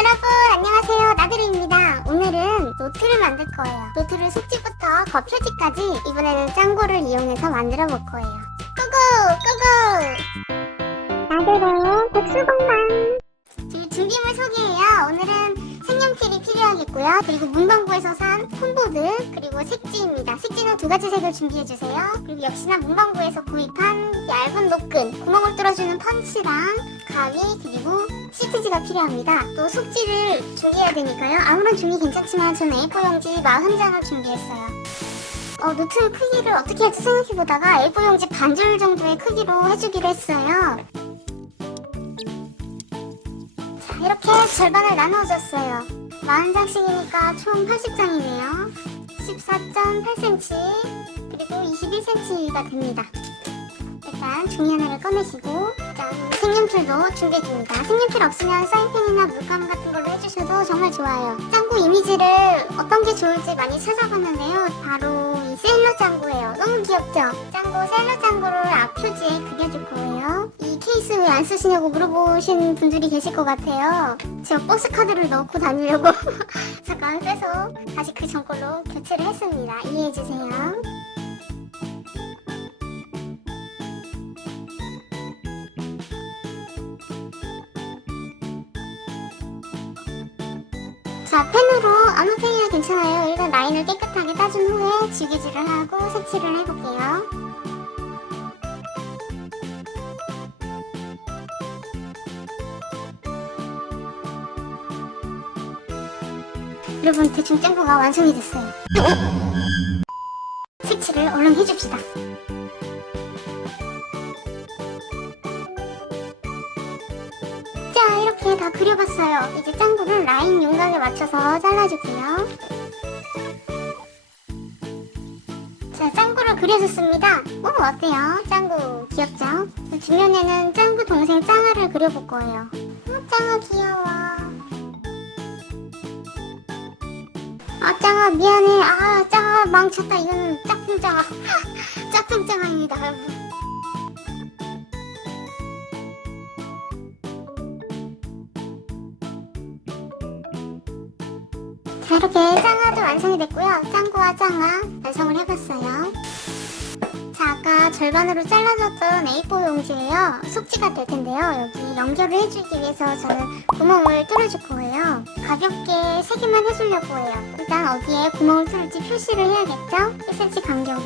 여러분 안녕하세요. 나들이입니다. 오늘은 노트를 만들 거예요. 노트를 속지부터 겉표지까지 이번에는 짱구를 이용해서 만들어 볼 거예요. 고고 고고 나들은 백수공방 제 준비물 소개해요. 오늘은 색연필이 필요하겠고요. 그리고 문방구에서 산 폰보드 그리고 색지입니다. 색지는 두 가지 색을 준비해주세요. 그리고 역시나 문방구에서 구입한 얇은 노끈 구멍을 뚫어주는 펀치랑 가위 그리고 시트지가 필요합니다. 또 속지를 준비해야 되니까요. 아무런 종이 괜찮지만 저는 A4 용지 40장을 준비했어요. 어, 노트 크기를 어떻게 할지 생각해보다가 A4 용지 반절 정도의 크기로 해주기로 했어요. 자, 이렇게 절반을 나누어줬어요. 40장씩이니까 총 80장이네요. 14.8cm 그리고 21cm가 됩니다. 일단 종이 하나를 꺼내시고 짠 색연필도 준비해줍니다. 색연필 없으면 사인펜이나 물감 같은 걸로 해주셔도 정말 좋아요. 짱구 이미지를 어떤 게 좋을지 많이 찾아봤는데요. 바로 이 셀러 짱구예요. 너무 귀엽죠? 짱구 셀러 짱구를 앞표지에 그려줄 거예요. 이 케이스 왜 안 쓰시냐고 물어보신 분들이 계실 것 같아요. 제가 버스 카드를 넣고 다니려고 잠깐 빼서 다시 그 전 걸로 교체를 했습니다. 이해해주세요. 자, 펜으로 아무 펜이나 괜찮아요. 일단 라인을 깨끗하게 따준 후에 지게질을 하고 색칠을 해볼게요. 여러분, 대충 짱구가 완성이 됐어요. 색칠을 얼른 해줍시다. 그려봤어요. 이제 짱구를 라인 윤곽에 맞춰서 잘라줄게요. 자 짱구를 그려줬습니다. 어 어때요? 짱구 귀엽죠? 뒷면에는 짱구 동생 짱아를 그려볼 거예요. 어 짱아 귀여워. 아 짱아 미안해. 아 짱아 망쳤다. 이거는 짝꿍 짱아 짝꿍 짱아입니다 자 이렇게 짱아도 완성이 됐고요. 짱구와 짱아 완성을 해봤어요. 자 아까 절반으로 잘라줬던 A4 용지예요. 속지가 될 텐데요. 여기 연결을 해주기 위해서 저는 구멍을 뚫어줄 거예요. 가볍게 세 개만 해주려고 해요. 일단 어디에 구멍을 뚫을지 표시를 해야겠죠? 1cm 간격에.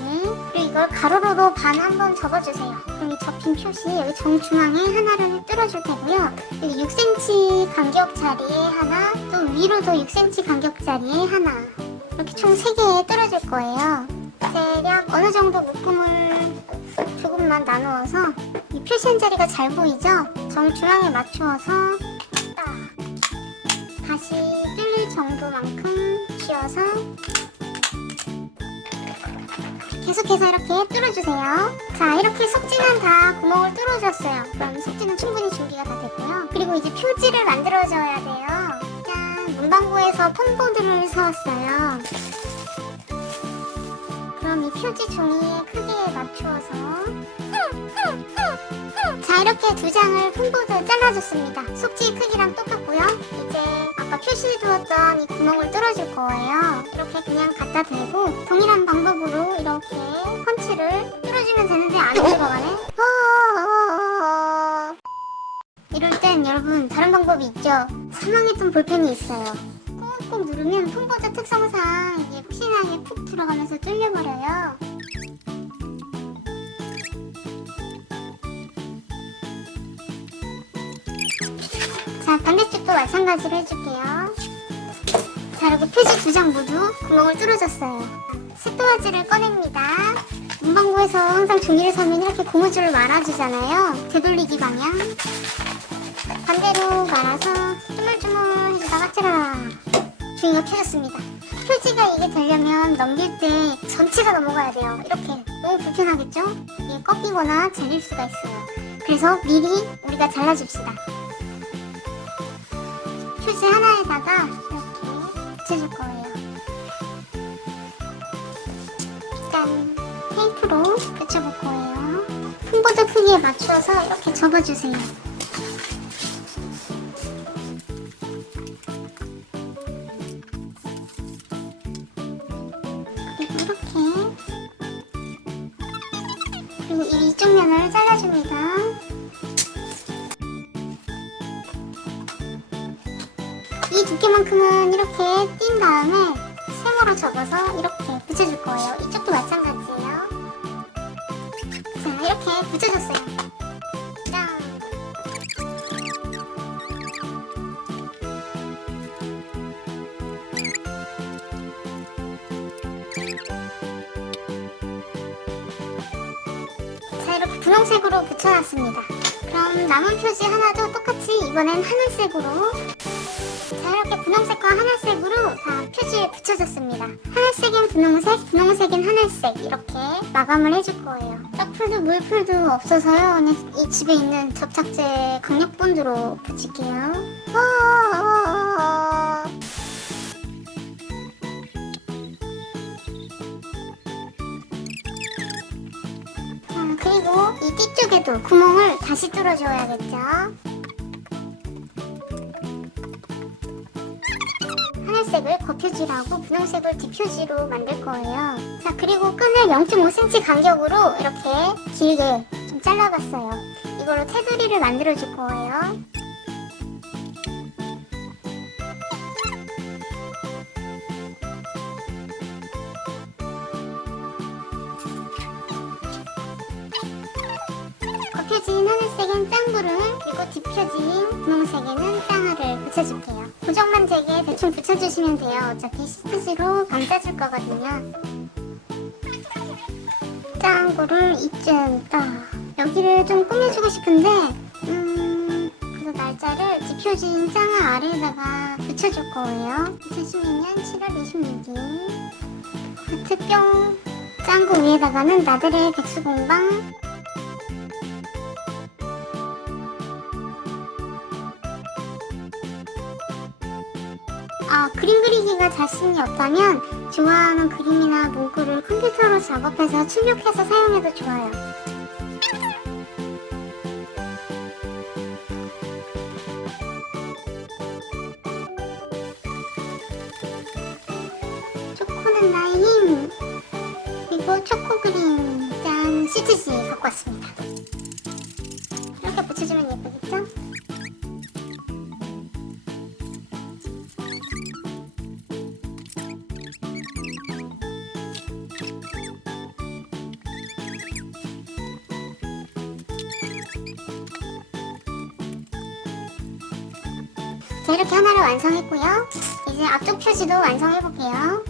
그리고 이걸 가로로도 반 한번 접어주세요. 그럼 이 접힌 표시 여기 정중앙에 하나를 뚫어줄 테고요. 여기 6cm 간격 자리에 하나 또 위로도 6cm 간격 자리에 하나. 이렇게 총 3개 뚫어줄 거예요 대략 어느 정도 묶음을 조금만 나누어서 이 표시한 자리가 잘 보이죠? 정 중앙에 맞추어서 딱 다시 뚫릴 정도만큼 쥐어서 계속해서 이렇게 뚫어주세요. 자, 이렇게 속지는 다 구멍을 뚫어줬어요. 그럼 속지는 충분히 준비가 다 됐고요. 그리고 이제 표지를 만들어줘야 돼요. 짠, 문방구에서 폰보드를 사왔어요. 표지 종이의 크기에 맞추어서 자 이렇게 두 장을 폰보드 잘라줬습니다. 속지 크기랑 똑같고요. 이제 아까 표시해두었던 이 구멍을 뚫어줄 거예요. 이렇게 그냥 갖다 대고 동일한 방법으로 이렇게 펀치를 뚫어주면 되는데 안 들어가네. 어어어어어. 이럴 땐 여러분 다른 방법이 있죠? 사망했던 볼펜이 있어요 꾹꾹 누르면 폰보드 특성상 이게 푹신하게 푹 들어가면서 뚫려버려요. 자, 반대쪽도 마찬가지로 해줄게요. 자, 이렇게 표지 두 장 모두 구멍을 뚫어줬어요. 색도화지를 꺼냅니다. 문방구에서 항상 종이를 사면 이렇게 고무줄을 말아주잖아요. 되돌리기 방향. 반대로 말아서 주물주물 해주다가 짜라 펴졌습니다. 표지가 이게 되려면 넘길 때 전체가 넘어가야 돼요. 이렇게. 너무 불편하겠죠? 이게 꺾이거나 잘릴 수가 있어요. 그래서 미리 우리가 잘라줍시다. 표지 하나에다가 이렇게 붙여줄 거예요. 일단 테이프로 붙여볼 거예요. 폰보드 크기에 맞추어서 이렇게 접어주세요 이렇게 그리고 이 이쪽 면을 잘라줍니다. 이 두께만큼은 이렇게 띈 다음에 세모로 접어서 이렇게 붙여줄 거예요. 이쪽도 마찬가지예요. 자, 이렇게 붙여줬어요. 분홍색으로 붙여놨습니다. 그럼 남은 표지 하나도 똑같이 이번엔 하늘색으로 자 이렇게 분홍색과 하늘색으로 다 표지에 붙여줬습니다. 하늘색인 분홍색, 분홍색인 하늘색 이렇게 마감을 해줄 거예요. 떡풀도 물풀도 없어서요. 이 집에 있는 접착제 강력 본드로 붙일게요. 어 이 뒤쪽에도 구멍을 다시 뚫어줘야겠죠. 하늘색을 겉표지라고 분홍색을 뒷표지로 만들 거예요. 자, 그리고 끈을 0.5cm 간격으로 이렇게 길게 좀 잘라봤어요. 이걸로 테두리를 만들어 줄 거예요. 겉표지인 하늘색엔 짱구를 그리고 뒷표지인 분홍색에는 짱아를 붙여줄게요. 고정만 되게 대충 붙여주시면 돼요. 어차피 시트지로 감싸줄 거거든요. 짱구를 이쯤 딱 여기를 좀 꾸며주고 싶은데 음 그래서 날짜를 뒷표지인 짱아 아래에다가 붙여줄 거예요. 2016년 7월 26일 하트뿅 짱구 위에다가는 나들의 백수공방 아, 그림 그리기가 자신이 없다면 좋아하는 그림이나 문구를 컴퓨터로 작업해서 출력해서 사용해도 좋아요. 초코는 나의 힘! 그리고 초코 그림 짠 시트지 갖고 왔습니다. 이렇게 붙여주면 예쁘겠죠? 자 이렇게 하나를 완성했고요. 이제 앞쪽 표지도 완성해볼게요.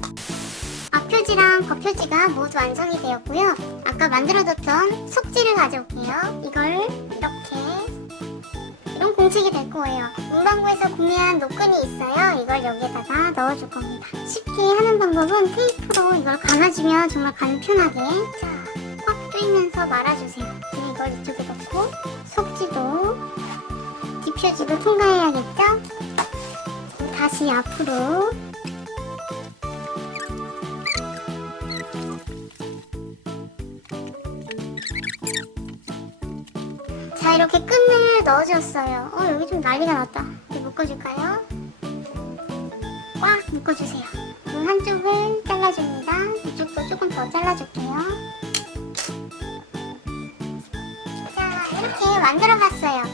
앞표지랑 겉표지가 모두 완성이 되었고요. 아까 만들어뒀던 속지를 가져올게요. 이걸 이렇게 이런 공책이 될 거예요. 문방구에서 구매한 노끈이 있어요. 이걸 여기에다가 넣어줄 겁니다. 쉽게 하는 방법은 테이프로 이걸 감아주면 정말 간편하게 자, 꽉 조이면서 말아주세요. 그리고 이걸 이쪽에 넣고 속지도 뒷표지도 통과해야겠죠? 다시 앞으로. 자 이렇게 끈을 넣어줬어요. 어 여기 좀 난리가 났다. 묶어줄까요? 꽉 묶어주세요. 눈 한쪽을 잘라줍니다. 이쪽도 조금 더 잘라줄게요. 자 이렇게 만들어봤어요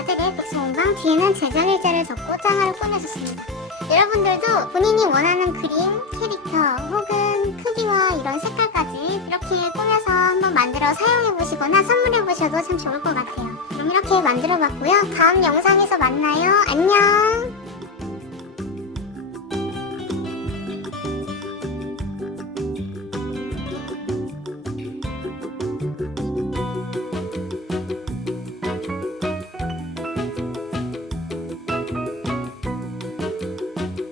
아들의 백성방 뒤에는 제작 일자를 적고 짱아를 꾸며줬습니다. 여러분들도 본인이 원하는 그림, 캐릭터 혹은 크기와 이런 색깔까지 이렇게 꾸며서 한번 만들어 사용해 보시거나 선물해 보셔도 참 좋을 것 같아요. 그럼 이렇게 만들어 봤고요. 다음 영상에서 만나요.